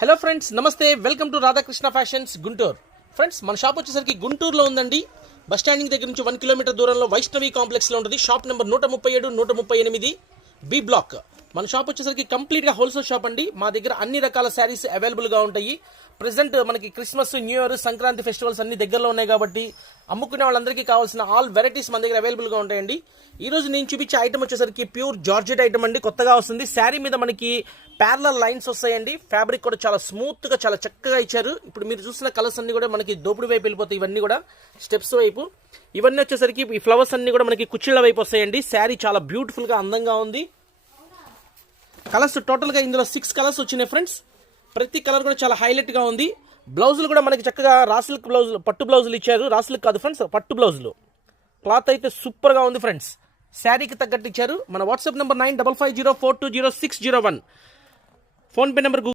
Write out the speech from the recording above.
Hello friends, నమస్తే. Welcome to Radhakrishna fashions Guntur. Friends, మన shop వచ్చేసరికి గుంటూరులో ఉందండి. బస్ స్టాండింగ్ దగ్గర నుంచి 1 కిలోమీటర్ దూరంలో వైష్ణవి కాంప్లెక్స్లో ఉంటుంది. Shop number 137, 138 B block. మన షాప్ వచ్చేసరికి కంప్లీట్గా హోల్సేల్ షాప్ అండి. మా దగ్గర అన్ని రకాల శారీస్ అవైలబుల్గా ఉంటాయి. ప్రెసెంట్ మనకి Christmas, new year, Sankranti festivals అన్ని దగ్గరలో ఉన్నాయి కాబట్టి అమ్ముకునే వాళ్ళందరికీ కావాల్సిన ఆల్ వెరైటీస్ మన దగ్గర అవైలబుల్గా ఉంటాయండి. ఈ రోజు నేను చూపించే ఐటమ్ వచ్చేసరికి ప్యూర్ జార్జెట్ ఐటమ్ అండి. కొత్తగా వస్తుంది. శారీ మీద మనకి ప్యారలల్ లైన్స్ వస్తాయండి. ఫ్యాబ్రిక్ కూడా చాలా స్మూత్గా, చాలా చక్కగా ఇచ్చారు. ఇప్పుడు మీరు చూసిన కలర్స్ అన్ని కూడా మనకి దోపుడు వైపు వెళ్ళిపోతాయి. ఇవన్నీ కూడా స్టెప్స్ వైపు. ఇవన్నీ వచ్చేసరికి ఈ ఫ్లవర్స్ అన్ని కూడా మనకి కుచ్చిళ్ళ వైపు వస్తాయండి. శారీ చాలా బ్యూటిఫుల్గా, అందంగా ఉంది. కలర్స్ టోటల్గా ఇందులో 6 కలర్స్ వచ్చినాయి ఫ్రెండ్స్. ప్రతి కలర్ కూడా చాలా హైలైట్గా ఉంది. బ్లౌజులు కూడా మనకి చక్కగా రాసిల్క్ బ్లౌజులు, పట్టు బ్లౌజులు ఇచ్చారు. రాసిల్క్ కాదు ఫ్రెండ్స్, పట్టు బ్లౌజులు. క్లాత్ అయితే సూపర్గా ఉంది ఫ్రెండ్స్. శారీకి తగ్గట్టు ఇచ్చారు. మన వాట్సాప్ నెంబర్ 9550420601. PhonePe number